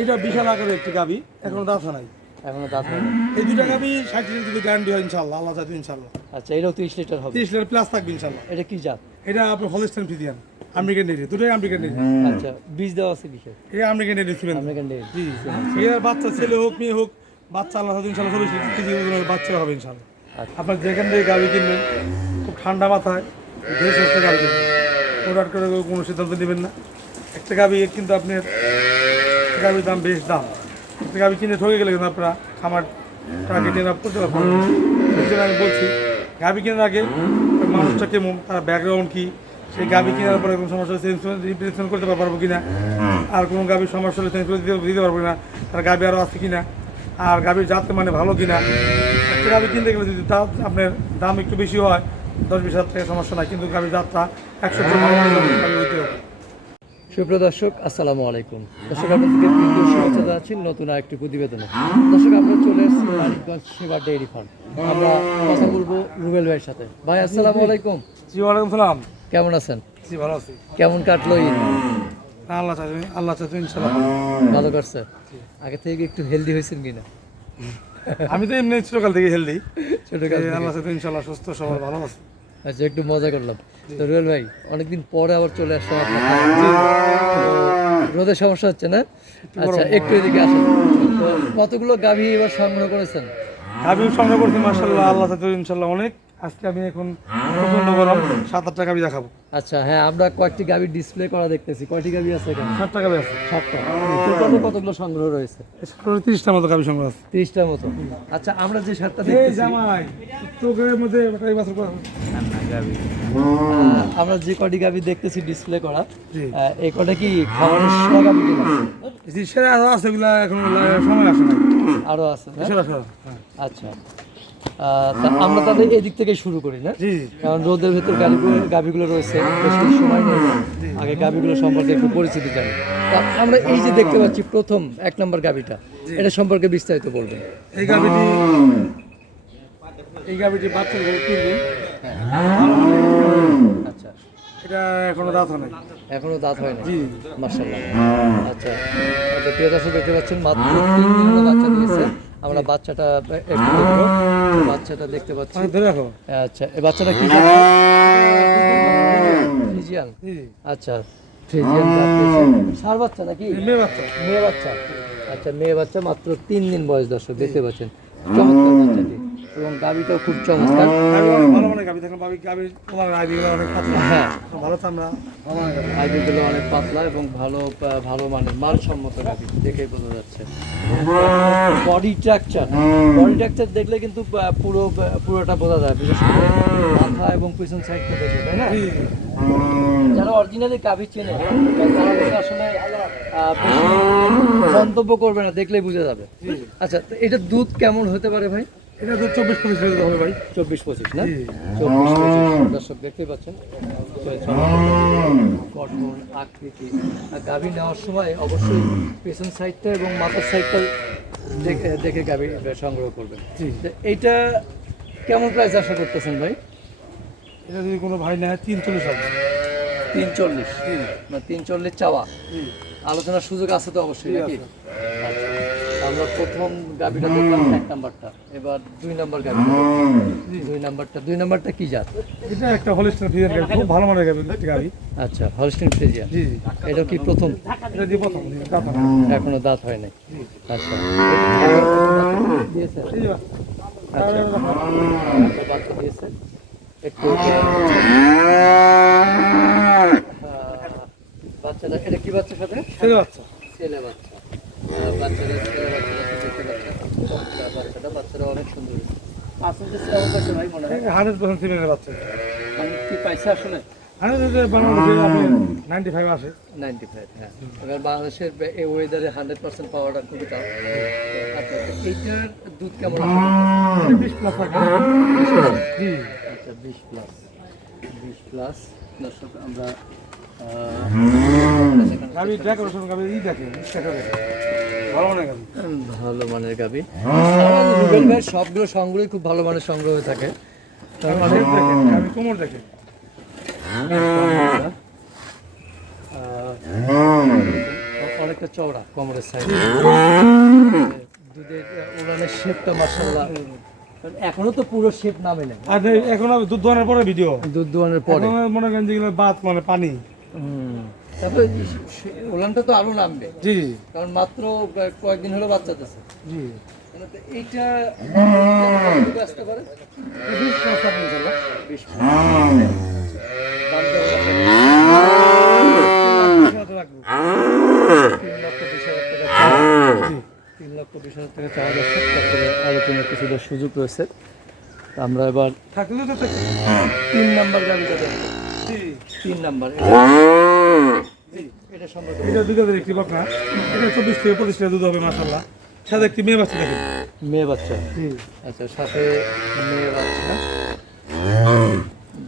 এটা বিশাল আকারের একটি গাভি, এখনো দাঁত নাই। এখনো দাঁত হয়নি। এই দুটা গাভি 60 লিটার যদি গ্যারান্টি হয় ইনশাআল্লাহ, আল্লাহ চাইতে ইনশাআল্লাহ। আচ্ছা, এটাও 30 লিটার হবে? 30 লিটার প্লাস থাকবে ইনশাআল্লাহ। এটা কি জাত? এটা আপনার হলস্টাইন ফ্রিজিয়ান, আমেরিকান ডেইরি, দুটোই আমেরিকান ডেইরি। আচ্ছা, বীজ দেওয়া আছে কিসের? এটা আমেরিকান ডেইরি ছিলেন। American dairy. জি, এর বাচ্চা ছেলে হোক মেয়ে হোক, বাচ্চা আল্লাহ চাইতে ইনশাআল্লাহ 40 কেজি ওজনের বাচ্চা হবে ইনশাআল্লাহ। আপনার যেখান থেকে গাভি কিনবেন খুব ঠান্ডা মাথায় ধীরে সুস্থে গাভি কিনবেন, ওটার করে কোনো সিদ্ধান্ত নেবেন না। একটা গাভি কিন্তু আপনার গাভির দাম বেশ দাম, একটা গাভি কিনে ঠকে গেলে কিন্তু আপনারা খামার টাকা কেটে না করতে পারবেন। আমি বলছি গাভি কেনার আগে মানুষটা কেমন, তার ব্যাকগ্রাউন্ড কী, সেই গাভি কেনার পরে কোনো সমস্যা হলে রিপ্লেসমেন্ট করতে পারবো কিনা, আর কোনো গাভির সমস্যা হলে চেঞ্জ করে দিতে পারবো কিনা, তার গাভি আরও আছে কিনা, আর গাভির জাত মানে ভালো কিনা। একটা গাভি কিনতে গেলে যদি দাম আপনার দাম একটু বেশি হয় 10-20 হাজার টাকা সমস্যা নাই, কিন্তু গাভির জাতটা 100 ভালো গাভি হইতে হবে। সুপ্রিয় দর্শক, আসসালামু আলাইকুম। দর্শক, আপনাদেরকে তৃতীয় শুভেচ্ছা জানাচ্ছি নতুন আরেকটি প্রতিবেদনে। দর্শক, আমরা চলে এসেছি মানিকগঞ্জ সেবা ডেইরি ফার্ম। আমরা কথা বলবো রুবেল ভাইয়ের সাথে। ভাই, আসসালামু আলাইকুম। জি, ওয়ালাইকুম সালাম। কেমন আছেন? জি, ভালো আছি। কেমন কাটলো ঈদ? আল্লাহ চাইতে ইনশাআল্লাহ ভালো কাটছে। আগে থেকে একটু হেলদি হয়েছেন কিনা? আমি তো এমনি ছোটকাল থেকে হেলদি, ছোটকাল থেকে। আল্লাহ চাইতে ইনশাআল্লাহ সুস্থ সবাই ভালো আছে। আচ্ছা, একটু মজা করলাম। তো রুবেল ভাই, অনেকদিন পরে আবার চলে আসলাম আপনার কাছে। তো রোদের সমস্যা হচ্ছে না? আচ্ছা, একটু এদিকে আসেন। তো কতগুলো গাভী এবার সংগ্রহ করেছেন? গাভী সংগ্রহ করছি মাশাআল্লাহ, আল্লাহ চাইতে ইনশাআল্লাহ অনেক। আজকে আমি এখন প্রচন্ড গরম, 7-8টা গাভী দেখাবো। আচ্ছা, হ্যাঁ, আমরা কয়েকটি গাভী ডিসপ্লে করা দেখতেছি। কয়টি গাভী আছে এখানে? 7টা গাভী আছে। 7টা। টোটালে কতগুলো সংগ্রহ রয়েছে? 30টার মতো গাভী সংগ্রহ আছে। 30টার মতো। আচ্ছা, আমরা যে 7টা এই দেখতেছি, জামাই চোখের মধ্যে এই বছর আমরা যে কয়টি গাভী দেখতেছি ডিসপ্লে করা, জি। এই কয়টা কি খাবারের সেরা গাভী কিনা? সেরা আছে, এগুলা এখন সময় আসে না। আরো আছে না? সেরা সেরা, হ্যাঁ। আচ্ছা, তা আমরা তাহলে এদিক থেকে শুরু করি না? জি, কারণ রোদের ভেতর গাভীগুলো রয়েছে, বেশি সময় নেই। আগে গাভীগুলো সম্পর্কে একটু পরিচিতি জানি। তা আমরা এই যে দেখতে পাচ্ছি প্রথম 1 নম্বর গাভীটা, এটা সম্পর্কে বিস্তারিত বলবেন। এই গাভীটি বাচ্চা কিনবেন। আচ্ছা, এটা এখনো দাঁত হয় নাই। এখনো দাঁত হয় না? জি, মাশাআল্লাহ। আচ্ছা, তো প্রিয় দর্শক, দেখতে পাচ্ছেন মাত্র 3 দিন হলো বাচ্চা দিয়েছে। আমরা বাচ্চাটা একটু দেখবো। বাচ্চাটা দেখতে পাচ্ছি। ধরে রাখো। আচ্ছা, এই বাচ্চাটা কি? ফ্রিজিয়ান। জি, আচ্ছা, ফ্রিজিয়ান ষাঁড় বাচ্চা নাকি? মেয়ে বাচ্চা। মেয়ে বাচ্চা। আচ্ছা, মেয়ে বাচ্চা, মাত্র 3 দিন বয়স। দর্শক, দেখতে পাচ্ছেন চমৎকার বাচ্চাটি, এবং গাভীটাও খুব চমৎকার। ভালো মানে গাভী দেখলাম, গাভীর তোমার আইডিগুলো অনেক পাতলা। হ্যাঁ, ভালো চামড়া, ভালো মানে গাভী। আইডিগুলো অনেক পাতলা এবং ভালো মানের মানসম্মত গাভী, দেখেই বোঝা যাচ্ছে। বডি স্ট্রাকচার দেখলে কিন্তু পুরোটা বোঝা যায়, বিশেষ করে মাথা এবং পিছন সাইডটা দেখলে, তাই না? যারা অরিজিনালি গাভী চেনে তারা দেখে আসলে বেশি মন্তব্য করবে না, দেখলেই বুঝে যাবে। আচ্ছা, তো এটা দুধ কেমন হতে পারে ভাই? এটা তো 24-25 লিটার হবে ভাই। 24-25 না? জি। 24-25। দর্শক, দেখতেই পাচ্ছেন গঠন, আকৃতি। আর গাভী নেওয়ার সময় অবশ্যই পেছন সাইডটা এবং মাথার সাইডটা দেখে গাভী সংগ্রহ করবেন। জি। তো এইটা কেমন প্রাইস আশা করতেছেন ভাই? এটা যদি কোনো ভাই নেয় 340 হবে। 340 না? 340 চাওয়া। আলোচনার সুযোগ আছে তো অবশ্যই, নাকি? আচ্ছা, আমরা প্রথম গাভীটা দেখলাম 1 নাম্বারটা, এবার 2 নাম্বার গাভী। 2 নাম্বারটা কি জাত? এটা একটা হলস্টাইন ফ্রিজিয়ান গাভী, খুব ভালো মানের গাভী। আচ্ছা, হলস্টাইন ফ্রিজিয়ান। জি, জি। এটা কি প্রথম? এটা দিয়ে প্রথম দাঁত হয় না। এখনো দাঁত হয় নাই। আচ্ছা, দিয়েছে? এই যে, আচ্ছা, বাচ্চা দিয়েছে একটু। বাচ্চাটা এটা কি বাচ্চা সাথে? ছেলে বাচ্চা। ছেলে বাচ্চা। বাচ্চাটা ছেলে বাচ্চাটা দেখতে পাচ্ছেন। বাচ্চাটা অনেক সুন্দর। পার্সেন্টেজ কেমন পাইছে ভাই মনে হয়? 100% ফিমেলের বাচ্চা। আমি কি পাইছে আসলে? 100% বাংলাদেশে আপনি 95 আসে। 95, হ্যাঁ। এবার বাংলাদেশের এই ওয়েদারে 100% পাওয়াটা খুবই টাফ। আচ্ছা, এইটার দুধ কেমন আসে? 20 প্লাস থাকে। জি। আচ্ছা, 20 প্লাস। দর্শক, আমরা গাভী ডেকোরেশন গাভী দেখে, ভালো মানের গাভী। ভালো মানের গাভী। রুবেল ভাই সবগুলো সংগ্রহ খুব ভালো মানের সংগ্রহ হয়ে থাকে। অনেক দেখেন, গাভী কোমর দেখে। অনেক অনেকটা চওড়া কোমরের সাইড। দুধের উড়ানের শেপটা মাশাআল্লাহ এখনো তো পুরো শেপ নামে না। আর এখন আমি দুধ দোয়ানোর পরে ভিডিও, দুধ দোয়ানোর পরে এখন মনে করেন যেগুলো বাত মানে পানি। তারপরে উড়ানটা তো আরো নামবে, জি কারণ মাত্র কয়েকদিন হলো বাচ্চা দিচ্ছে। জি এইটা আসতে পারে 20 প্লাস থাকবে ইনশাআল্লাহ। 20 রাখবো। 3,20,000 টাকা চাওয়া যাচ্ছে। তারপরে আলোচনার কিছুটা সুযোগ রয়েছে। তা আমরা এবার থাকলে তো থাকবে। 3 নাম্বার গাড়িটা দেখবো। জি 3 নাম্বার এটা সম্পর্কে এটা দুধের একটি বকনা, এটা 24 থেকে 25 লিটার দুধ হবে মাশাআল্লাহ। সাথে একটি মেয়ে বাচ্চা দেখেন। মেয়ে বাচ্চা। জি আচ্ছা, সাথে মেয়ে বাচ্চা।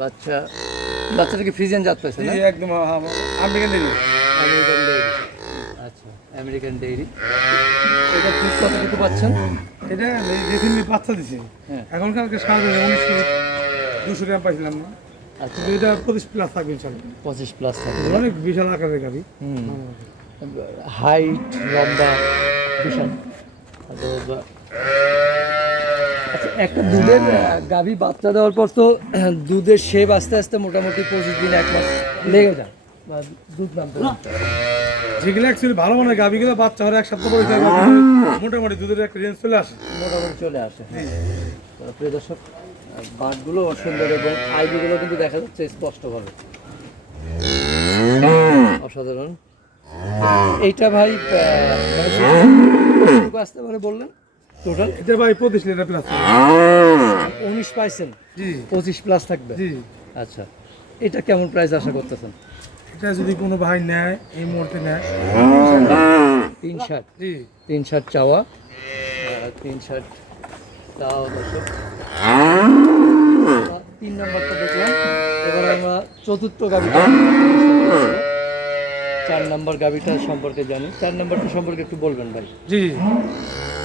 বাচ্চা বাচ্চাটা কি ফ্রিজিয়ান জাত পাইছে না? জি একদম আমেরিকান ডেইরি। American dairy. আচ্ছা, আমেরিকান ডেইরি। এটা দুধ কতটুকু পাচ্ছেন? এটা রিসেন্টলি বাচ্চা দিছে। হ্যাঁ। এখন কালকে সাড়ে 200 গ্রাম পাইছিলাম না। আচ্ছা, কিন্তু এটা 25 প্লাস থাকবে ইনশাআল্লাহ। 25 প্লাস থাকে। অনেক বিশাল আকারের গাড়ি। হাইট লম্বা বিশাল। আচ্ছা, একটা দুধের গাভী বাচ্চা দেওয়ার পর তো দুধের শেপ আস্তে আস্তে মোটামুটি 25 দিন 1 মাস লেগে যায় বা দুধ নামতে নামতে। যেগুলো অ্যাকচুয়ালি ভালো মানের গাভিগুলো বাচ্চা হওয়ার এক সপ্তাহ পরে যায়, মোটামুটি দুধের একটা রেঞ্জ চলে আসে। মোটামুটি চলে আসে। প্রিয় দর্শক, বাটগুলো সুন্দর এবং আইবিগুলো কিন্তু দেখা যাচ্ছে স্পষ্টভাবে, অসাধারণ। এইটা ভাই কতটুকু আসতে পারে বললেন টোটাল? এটা ভাই 25 লিটার প্লাস। 19 পাইছেন, জি 25 প্লাস থাকবে। জি আচ্ছা, এটা কেমন প্রাইস আশা করতেছেন? এটা যদি কোনো ভাই নেয় এই মুহূর্তে নেয় 360। জি 360 চাওয়া, 360 চাওয়া দর্শক। 3 নম্বরটা দেখলাম। এবার আমরা চতুর্থ গাভিটা, 4 নম্বর গাভিটা সম্পর্কে জানি। 4 নম্বরটা সম্পর্কে একটু বলবেন ভাই। জি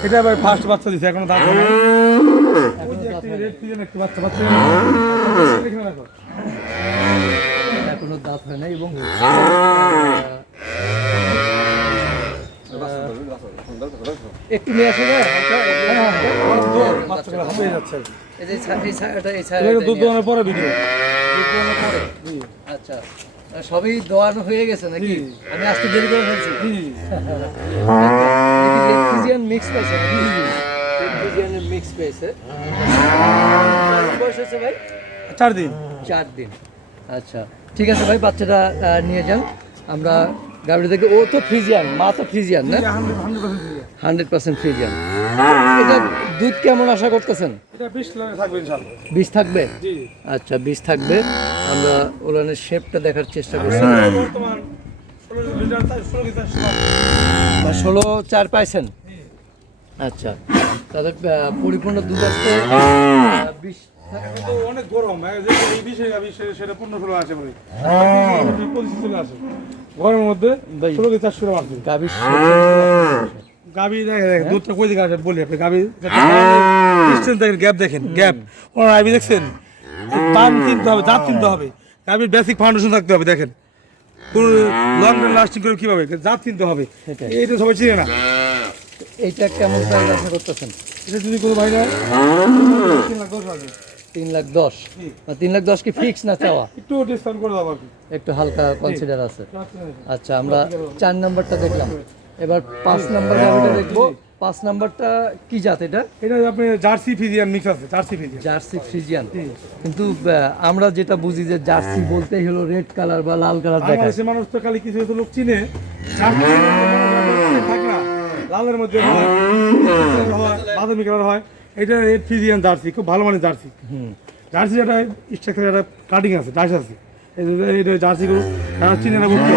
এটা ভাই ফার্স্ট বাচ্চা দিছে, এখনো দাঁত হয় নাই। এখনো দাঁত হয় নাই। রেড ফিজিয়ান একটি বাচ্চা বাচ্চা এখানে রাখো। এখনো দাঁত হয় না এবং একটু নিয়ে আসে যায় বাচ্চাগুলো হাঁপিয়ে যাচ্ছে আর কি। এই যে এই এটা দুধ দোয়ানোর পরে ভিডিও। পরে। আচ্ছা, সবই দোয়ানো হয়ে গেছে নাকি? জি। আমি আসতে দেরি করে ফেলছি। জি ফ্রিজিয়ান মিক্স পাইছে, ফ্রিজিয়ানের মিক্স পেয়েছে। বয়স হয়েছে ভাই 4 দিন। 4 দিন। আচ্ছা, ঠিক আছে ভাই, বাচ্চাটা নিয়ে যান। আমরা গাড়িটা দেখে, ও তো ফ্রিজিয়ান, মা তো ফ্রিজিয়ান না? 100% ফ্রিজিয়ান। এটা দুধ কেমন আশা করতেছেন? এটা 20 লিটার থাকবে ইনশাআল্লাহ। 20 থাকবে? জি আচ্ছা, 20 থাকবে। আমরা ওলানের শেপটা দেখার চেষ্টা করছি। বর্তমান 16 লিটার 16 লিটার 16-4 পাইছেন? আচ্ছা, তাদের পরিপূর্ণ দুধ আসতে 20 এখন তো অনেক গরম, এই বিষয়ে সেটা 15-16 আছে বলে 25 চলে আসে গরমের মধ্যে। ভাই, 16 লিটার 4 মারছে গাভীর গাবি। দেখেন দুধটা কই দিকে আসে বলি আপনি। গাবি ডিসটেন্স দেখেন, গ্যাপ দেখেন, গ্যাপ। ওনার আইবি দেখছেন, পান কিনতে হবে, দাঁত কিনতে হবে, গাবির বেসিক ফাউন্ডেশন থাকতে হবে। দেখেন পুরো লং রান লাস্টিং করে কিভাবে দাঁত কিনতে হবে, সেটাই। এই তো সবাই চিনে না। এইটা কেমন প্রাইস আশা করতেছেন? এটা যদি কোনো ভাই নেয় 3,10,000 আসবে। 3,10,000। 3,10,000 কি ফিক্স না চাওয়া? একটু ডিসকাউন্ট করে দেবো আর কি। একটু হালকা কনসিডার আছে। আচ্ছা, আমরা 4 নাম্বারটা দেখলাম। এবার 5 নাম্বার গাভিটা দেখবো। 5 নাম্বারটা কি জাত এটা? এটা আপনি জার্সি ফিজিয়ান মিক্স আছে, জার্সি ফিজিয়ান। Jersey Friesian. কিন্তু আমরা যেটা বুঝি যে জার্সি বলতেই হলো রেড কালার বা লাল কালার দেখায়। বাংলাদেশের মানুষ তো খালি কিছু কিছু লোক চিনে জার্সি থাকে না, লালের মধ্যে হয়, বাদামি কালার হয়। এটা রেড ফিজিয়ান জার্সি, খুব ভালো মানের জার্সি। জার্সি একটা স্ট্রাকচার, একটা কাটিং আছে, ডাইস আছে। এটা জার্সিগুলো তারা চিনে না বুঝতে।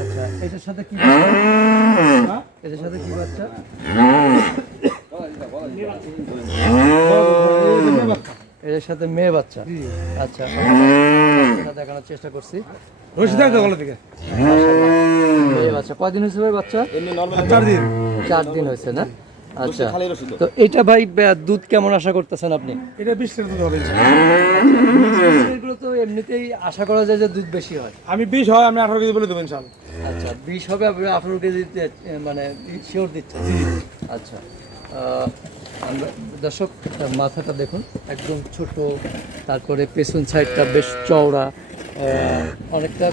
আচ্ছা, এটার সাথে কি বাচ্চা? এটার সাথে কি বাচ্চা? এটার সাথে মেয়ে বাচ্চা। আচ্ছা, আমরা দেখানোর চেষ্টা করছি। রশিদা গলা থেকে মেয়ে বাচ্চা কয়দিন হয়েছে ভাই বাচ্চা? 4 দিন। 4 দিন হয়েছে না? আচ্ছা, তো এটা ভাই দুধ কেমন আশা করতেছেন আপনি? এটা 20 লিটার দুধ হবে ইনশাআল্লাহ। এগুলো তো এমনিতেই আশা করা যায় যে দুধ বেশি হয়। আমি 20 হয়, আমি 18 কেজি বলে দেবেন ইনশাল্লাহ। আচ্ছা 20 হবে, আপনি 18 কেজি মানে শিওর দিচ্ছেন। আচ্ছা আমরা দর্শক মাথাটা দেখুন একদম ছোট, তারপরে পেছন সাইডটা বেশ চওড়া, অনেকটা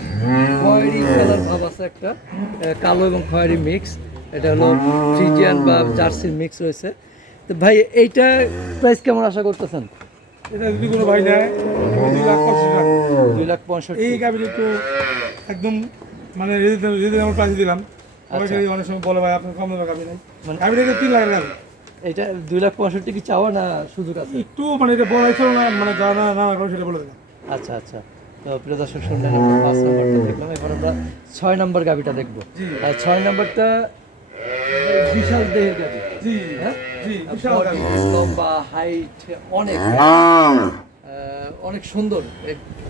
খয়েরি কালার ভাব আছে, একটা কালো এবং খয়েরি মিক্স। এটা হলো ফ্রিজিয়ান বা জার্সির মিক্স রয়েছে। তো ভাই এইটা প্রাইস কেমন আশা করতেছেন? এটা যদি কোনো ভাই নেয় 2,65,000 2,65,000। এই গাবিটা একটু একদম মানে রিজনেবল প্রাইসে দিলাম। অনেক সময় বলে ভাই আপনার কম দামে গাবি নাই, মানে গাবিটা 3 লাখ গাবি। এটা 2,65,000 কি চাওয়া না সুযোগ আছে? একটু মানে এটা বড় হয়েছিল না, মানে যা না না করে সেটা বলে দিলাম। আচ্ছা আচ্ছা, তো প্রিয় দর্শক শুনলেন, আমরা 5 নম্বরটা দেখলাম, এবার আমরা 6 নম্বর গাবিটা দেখবো। আর 6 নম্বরটা বিশাল দেহের গাবি। জি হ্যাঁ, জি, বিশাল গাবি। লম্বা, হাইট অনেক অনেক সুন্দর।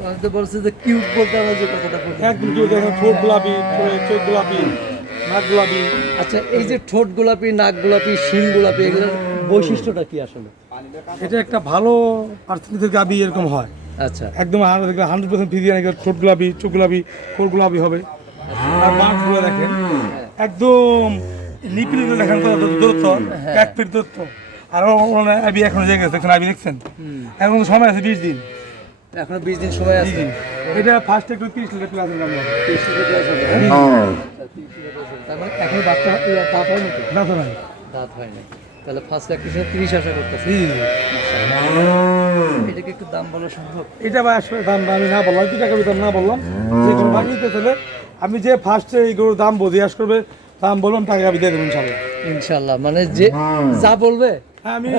আমাদের বলছে যে কিউট বলতে আমরা যে কথাটা বলি, একদম কেউ দেখেন ঠোঁট গোলাপি, চোখ গোলাপি, নাক গোলাপি। আচ্ছা এই যে ঠোঁট গোলাপি, নাক গোলাপি, শিং গোলাপি, এগুলোর বৈশিষ্ট্যটা কি আসলে? এটা একটা ভালো পার্সেন্টেজের গাবি এরকম হয়। আচ্ছা একদম 100% ফিজিয়ান, ঠোঁট গোলাপি, চোখ গোলাপি, কোর গোলাপি হবে। আর বাঁশগুলো দেখেন একদম নিপিল দেখেন কত দূরত্ব, 1 ফিট দূরত্ব। আর আবি এখন জেগে গেছে, দেখছেন আবি দেখছেন, এখন তো সময় আছে 20 দিন। এখনো 20 দিন সময় আছে। এটা ফার্স্ট একটু 30 লিটার প্লাস দাম হবে। 30 লিটার প্লাস হবে। আচ্ছা, 30 লিটার প্লাস হবে। তার মানে এখনো বাচ্চা দাঁত হয়নি তো? না তো নাই। দাঁত হয় না, তাহলে ফার্স্ট ল্যাকটেশনে 30 আশা করতেছি। জি এটাকে একটু দাম বলা সম্ভব? এটা ভাই আসলে দাম আমি না বললাম, 2 টাকা দাম না বললাম, যে কোনো ভাগ নিতে চলে আমি যে ফার্স্টে এই গরুর দাম জিজ্ঞাসা করবে, দাম বললাম, টাকা আমি দিয়ে দেবো ইনশাল্লাহ। ইনশাল্লাহ, মানে যে যা বলবে হ্যাঁ, আমি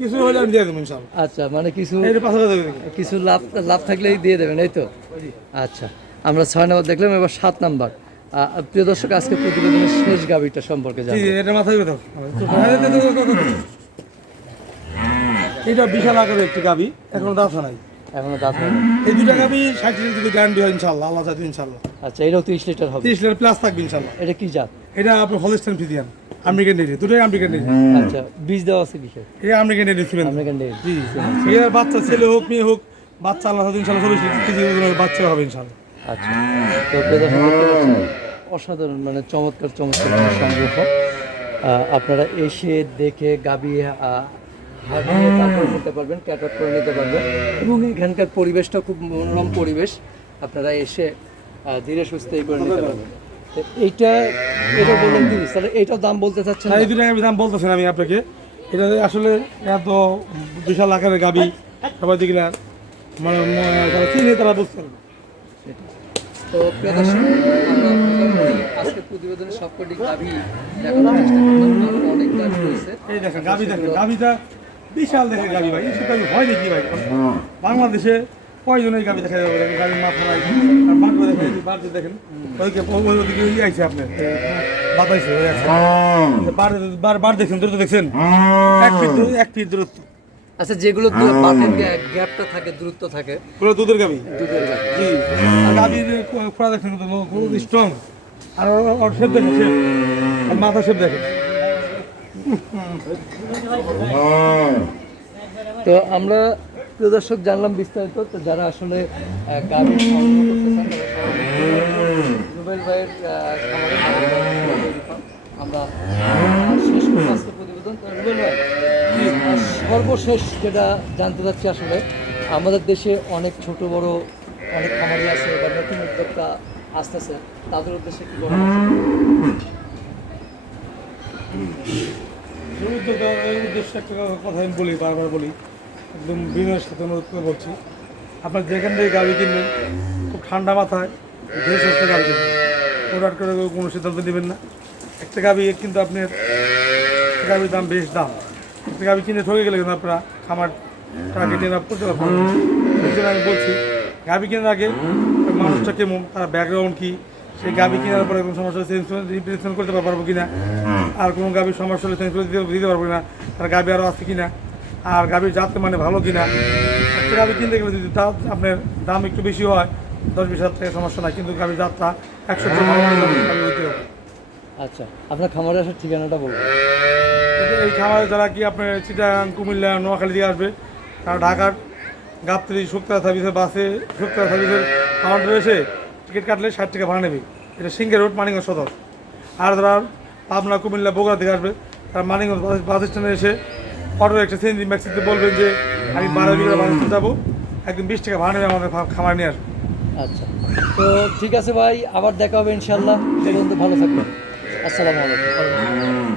কিছু হলে আমি দিয়ে দেবো ইনশাল্লাহ। আচ্ছা, মানে কিছু এটা 5,000 দেবে। কিছু লাভ লাভ থাকলেই দিয়ে দেবেন, এই তো? আচ্ছা, আমরা 6 নম্বর দেখলাম, এবার 7 নম্বর। প্রিয় দর্শক, আজকে প্রতিবেদনের শেষ গাবিটা সম্পর্কে জি জানবো। জি, এটা মাথায় বেঁধো। এটা বিশাল আকারের একটি গাবি, এখনো দাঁত নাই। এখনো দাঁত হয়নি। এই 2টা গাবি 60 লিটার যদি গ্যারান্টি হয় ইনশাল্লাহ, আল্লাহ চাইতে ইনশাল্লাহ। আচ্ছা, এটাও 30 লিটার হবে? 30 লিটার প্লাস থাকবে ইনশাল্লাহ। এটা কি জাত? এটা আপনার হলিস্টাইন ফ্রিজিয়ান, আমেরিকান ডেরি, দুটোই আমেরিকান ডেরি। আচ্ছা, বীজ দেওয়া আছে কিসের? এটা American dairy semen. American dairy. জি, এর বাচ্চা ছেলে হোক মেয়ে হোক, বাচ্চা আল্লাহ চাইতে ইনশাল্লাহ 40 কেজি ওজনের বাচ্চা হবে ইনশাল্লাহ। আচ্ছা, তো প্রিয় দর্শক দেখতে পাচ্ছেন, অসাধারণ মানে চমৎকার চমৎকার সংগ্রহ। আপনারা এসে দেখে গাবি হাঁটিয়ে তারপর নিতে পারবেন, ক্যাটার করে নিতে পারবেন, এবং এখানকার পরিবেশটা খুব মনোরম পরিবেশ। আপনারা এসে ধীরে সুস্থে করে নিতে পারবেন। তো এটা বললেন 30, তাহলে এইটাও দাম বলতে চাচ্ছেন? এই 2 টাকা দাম বলতেছেন আমি আপনাকে। এটা আসলে এত বিশাল আকারের গাবি, সবাই দেখলে মানে যারা চিনে তারা বুঝতে পারবে। তো প্রিয় দর্শক, আমরা মোটামুটি আজকের প্রতিবেদনে সবকটি গাভি দেখানোর চেষ্টা করলাম। আরো অনেক গাভি রয়েছে। এই দেখেন গাবি, দেখেন গাবিটা বিশাল দেখে গাবি ভাই, এইসব গাবি হয় নাকি ভাই? বাংলাদেশে কয়জনের গাবি দেখা যাবে? দেখেন গাবির মাথা নাই, আর বাঁকড়া দেখেন, এই যে বাঁধতে দেখেন, ওইদিকে ইয়ে আইছে আপনার বাতাইছে, বার দেখছেন, দূরত্ব দেখছেন, 1 ফিট দূরত্ব। আচ্ছা, যেগুলো বাটের গ্যাপটা থাকে, দূরত্ব থাকে, পুরো দুধের গাবি। দুধের গাভি। জি, আর গাবির খোড়া দেখেন খুব স্ট্রং, আর ওর শেপ দেখেন, শেপ আর মাথা শেপ দেখেন। তো আমরা প্রিয় দর্শক জানলাম বিস্তারিত। তো যারা আসলে গাভি সংগ্রহ করতে চান, তারা সরাসরি রুবেল ভাইয়ের খামারে আমরা শেষ করবো আজকে প্রতিবেদন। তো রুবেল ভাই, সর্বশেষ যেটা জানতে চাচ্ছি, আসলে আমাদের দেশে অনেক ছোট বড় অনেক খামারি আছে বা নতুন উদ্যোক্তা আসতেছে, তাদের উদ্দেশ্যে কি বলা উদ্দেশ্য একটা কথা আমি বলি, বারবার বলি, একদম বিনয়ের সাথে অনুরোধ করে বলছি, আপনার যেখান থেকে গাড়ি কিনবেন খুব ঠান্ডা মাথায় ধীরে সুস্থে গাড়ি কিনবেন, ওরাট করে কোনো সিদ্ধান্ত নেবেন না। একটা গাড়ি কিন্তু আপনার গাড়ির দাম বেশ দাম, একটা গাড়ি কিনে ঠকে গেলে কিন্তু আপনারা খামার টাকা কেটে না করতে পারবেন। এই জন্য আমি বলছি, গাড়ি কেনার আগে মানুষটা কেমন, তার ব্যাকগ্রাউন্ড কী, সেই গাভি কেনার পরে কোনো সমস্যা হলে রিপ্লেসমেন্ট করতে পারবো কিনা, আর কোনো গাভির সমস্যা হলে চেঞ্জ করে দিতে পারবো কিনা, তার গাভি আরও আছে কিনা, আর গাভির জাত মানে ভালো কিনা। একটা গাভি কিনতে গেলে যদি তার আপনার দাম একটু বেশি হয়, 10-20 হাজার টাকা সমস্যা নাই, কিন্তু গাভির জাতটা 100 হইতে হবে। আচ্ছা, আপনার খামারে আসার ঠিকানাটা বলবেন? এই খামারে যারা কি আপনার চিটাগাং, কুমিল্লা, নোয়াখালী দিয়ে আসবে, তারা ঢাকার গাবতলি শুক্তারা সার্ভিসের বাসে শুক্তারা সার্ভিসের কাউন্টারে এসে টিকিট কাটলে 60 টাকা ভাড়া নেবে। এটা সিঙ্গের রোড মানিকগঞ্জ সদর। আর যারা পাবনা কুমিল্লা বগুড়া থেকে আসবে তারা মানিকগঞ্জ বাস স্ট্যান্ডে এসে অটো একটা সিএনজি ম্যাক্সিতে বলবেন যে আমি 12 বিঘা বাস স্ট্যান্ড যাবো, একদিন 20 টাকা ভাড়া নেবে, আমাদের খামার নিয়ে আসবে। আচ্ছা, তো ঠিক আছে ভাই, আবার দেখা হবে ইনশাল্লাহ। সে পর্যন্ত ভালো থাকবেন। আসসালামু আলাইকুম।